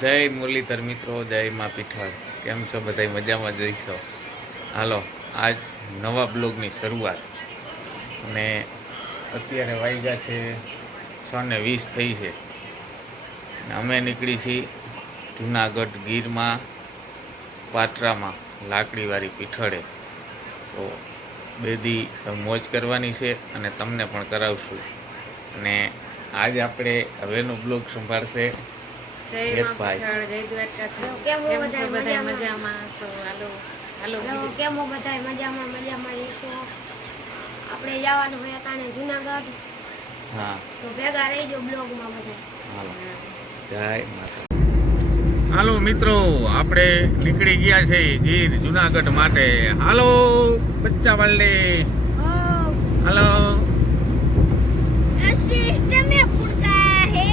જય મુરલીધર મિત્રો, જય મા પીઠળ. કેમ છો બધા? મજામાં જઈશો? હાલો, આજ નવા બ્લોગની શરૂઆત. અને અત્યારે વાગ્યા છે 6:20 થઈ છે. અમે નીકળી છીએ જુનાગઢ ગીરમાં, પાટરામાં લાકડીવાળી પીઠળે. તો બેદી મોજ કરવાની છે અને તમને પણ કરાવશું. અને આજ આપણે હવેનો બ્લોગ સંભાળશે હેતભાઈ. આપણે જવાનું હોય કારણે જુનાગઢ. હા, તો ભેગા રહીજો બ્લોગમાં બધા. હાલો, જય માતા. હાલો મિત્રો, આપણે નીકળી ગયા છે ગીર જુનાગઢ માટે. હાલો બચ્ચા વાલે, હાલો. સિસ્ટમ में पुड़का है.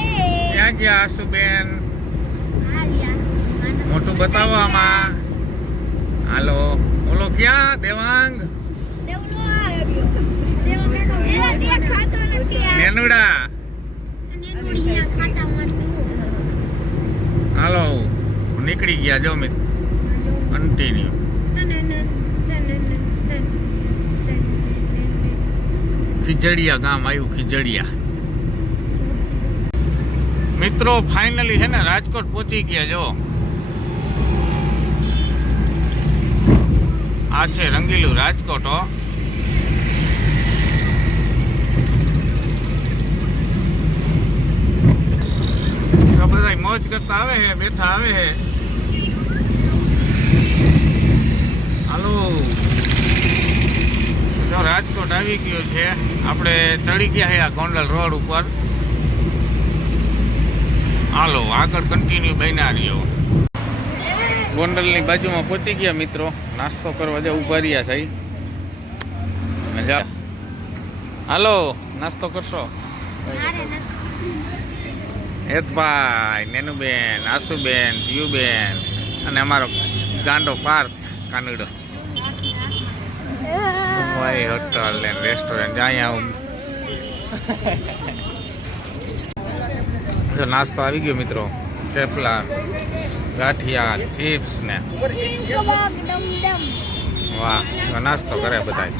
ક્યાં ગયા આશુબેન? મોટું બતાવો આમાં. હાલો, ઓલો ક્યાં દેવાંગ? દેવલો આવ્યો. એલા દેખાતો નથી આ. મેનુડા. નેનુડિયા ખાચામાં તું. હાલો, નીકળી ગયા જો મિત્ર. કન્ટિન્યુ. ખીજડીયા ગામ આવ્યું, ખીજડીયા. મિત્રો ફાઇનલી છે ને રાજકોટ પહોંચી ગયા જો. આ છે રંગીલું રાજકોટ હો. તો બધા મોજ કરતા આવે છે, બેઠા આવે છે. હાલો, જો રાજકોટ આવી ગયો છે. આપણે ચડી ગયા છે આ ગોંડલ રોડ ઉપર. હાલો, આગળ કન્ટિન્યુ બન્યા રહ્યો. ગોંડલની બાજુમાં પહોંચી ગયા મિત્રો. નાસ્તો કરવા જે ઊભા રહ્યા છે. હાલો, નાસ્તો કરશો? હેતભાઈ, નેનુબેન, આશુબેન, પિયુબેન અને અમારો ગાંડો પાર્થ કાનુડો. ભાઈ હોટલ ને રેસ્ટોરન્ટ અહીંયા જો નાસ્તો આવી ગયો મિત્રો. થેપલા, ગાંઠિયા, ચિપ્સ ને વાહ, નાસ્તો કરે બધા.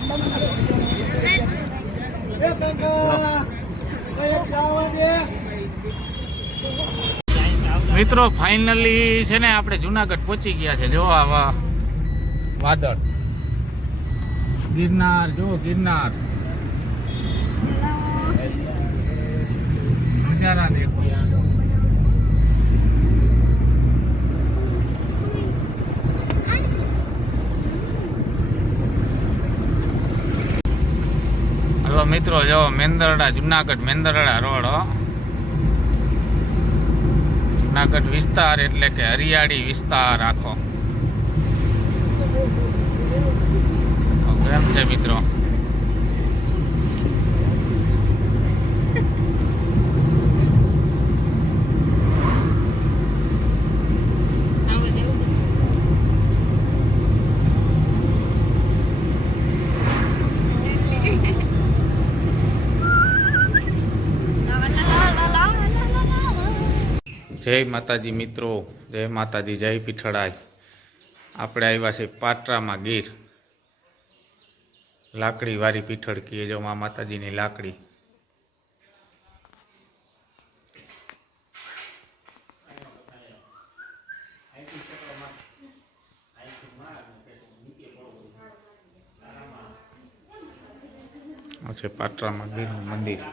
મિત્રો ફાઇનલી છે ને આપણે જુનાગઢ પહોંચી ગયા છે. જો આવા વાદળ, ગિરનાર, જો ગિરનાર નજારા દેખો. હલો મિત્રો, જો મેંદરડા, જુનાગઢ મેંદરડા રોડ હો. જુનાગઢ વિસ્તાર એટલે કે હરિયાળી વિસ્તાર આખો. કેમ છે મિત્રો? જય માતાજી મિત્રો, જય માતાજી, જય પીઠળાઈ. આપણે આવ્યા છે પાટરામાં ગીર. લાકડી વાળી પીઠળ કીએ જો મા માતાજીની લાકડી. આ છે પાટરામાં ગીરનું મંદિર.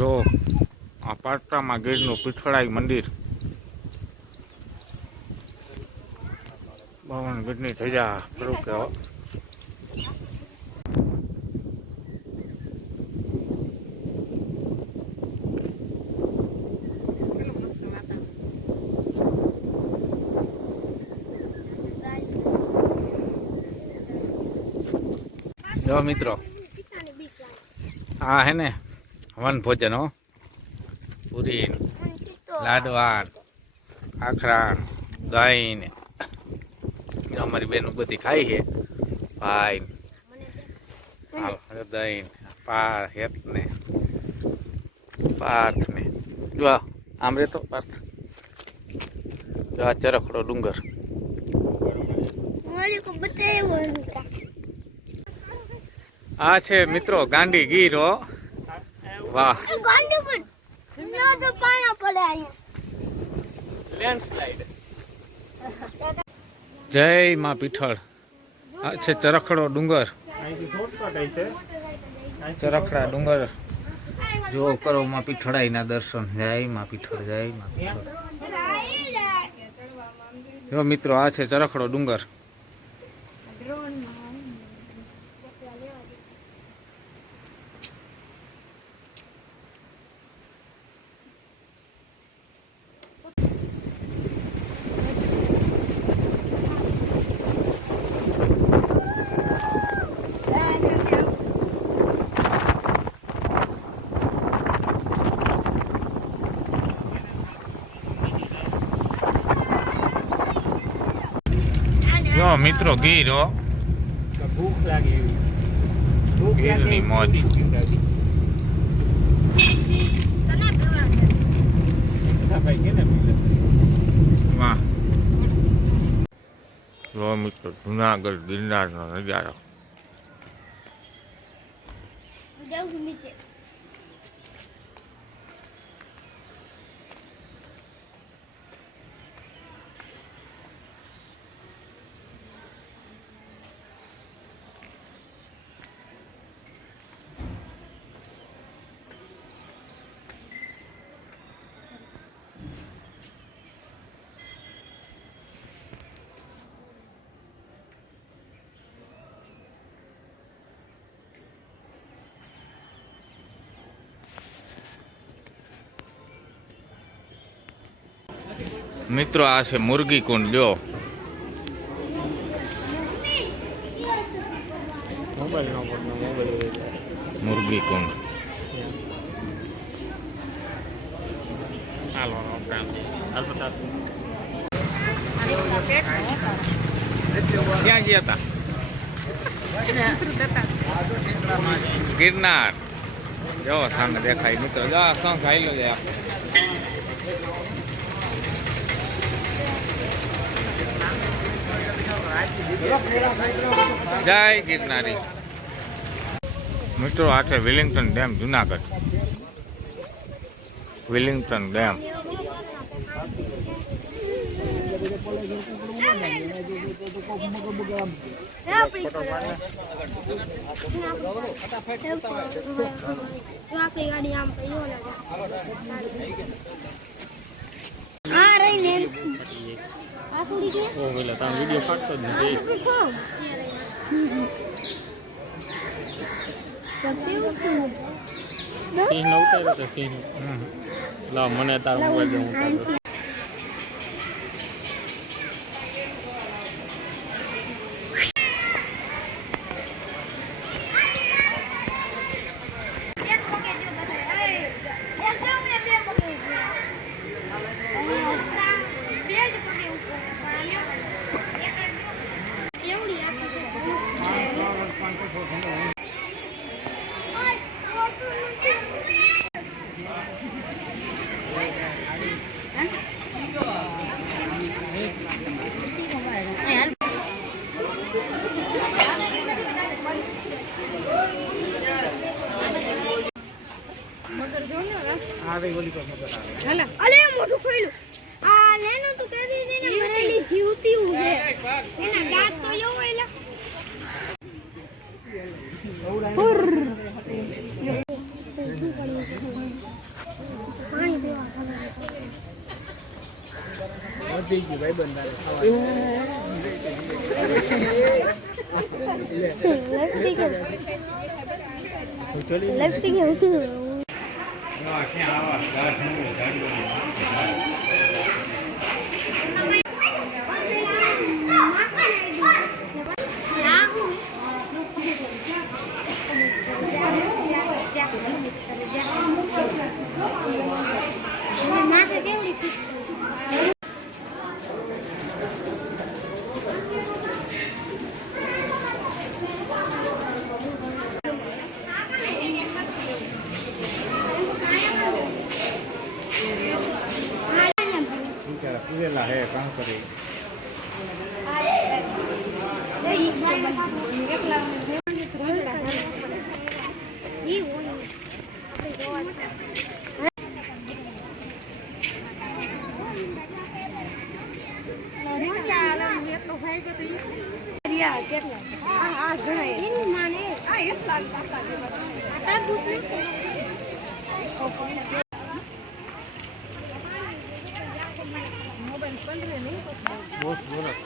જો આ પાટરામાં ગીરનું પીઠળાઈ મંદિર. બાવન ગીરની ધજા ખરું કે જો મિત્રો, હા હે ને વન ભોજન હો. પૂરી, લાડવા, ખાખરા, દહીં, અમારી બેન બધી ખાઈ છે ભાઈ દહીં હેત ને પાર્થ ને જો આમ રે તો પાર્થ જો આ ચરખડો ડુંગર આ છે મિત્રો ગાંડી ગીર હો વાહ જય માં પીઠળ આ છે ચરખડો ડુંગર ચરખડા ડુંગર જો કરો માં પીઠળાઈ ના દર્શન જય માં પીઠળ જય માં પીઠળ જો મિત્રો આ છે ચરખડો ડુંગર જો મિત્રો ગીર હો ભૂખ લાગે એવી ગીરની મોજ વાહ જો મિત્રો જુનાગઢ ગિરનારનો નજારો મિત્રો આ છે મુરગી કુંડ જો મુરગી કુંડ ક્યાં ગયા હતા ગિરનાર જો સામે દેખાય મિત્રો જો શું ખાઈ લો જાય જય ગિરનારી મિત્રો આ છે Wellington dam Junagadh Wellington dam video કાઢતો જ નથી સિંહ નો ઉતાર્યો તો સિંહ લાવ મને તાર મોબાઈલ દઉં અલે મોટું ખોઈલું આ લેનો તો કદી દેને મરેલી જીવતી ઉભે એના દાંત તો એવો એલા પાણી પીવા વધી ગયું ભાઈ બંધારે લેફ્ટી કે હે કામ કરી બહુ સરસ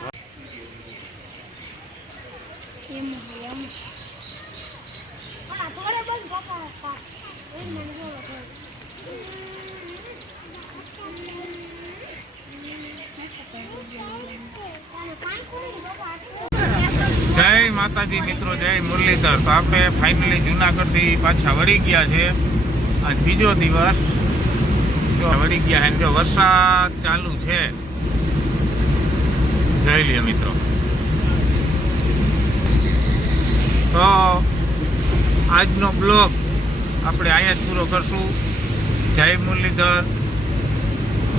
જય માતાજી મિત્રો, જય મુરલીધર. તો આપણે ફાઇનલી જુનાગઢથી પાછા વળી ગયા છે. આજ બીજો દિવસ જો વળી ગયા છે. જો વરસાદ ચાલુ છે, જોઈ લ્યો મિત્રો. તો આજનો બ્લોગ આપણે અહીંયા જ પૂરો કરશું. જય મુરલીધર,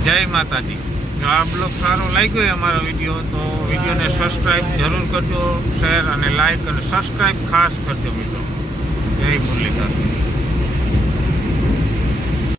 જય માતાજી. જો આ બ્લોગ સારો લાગ્યો હોય અમારો વિડીયો, તો વિડીયોને સબસ્ક્રાઈબ જરૂર કરજો, શેર અને લાઈક અને સબસ્ક્રાઈબ ખાસ કરજો મિત્રો. જય મુરલીધર.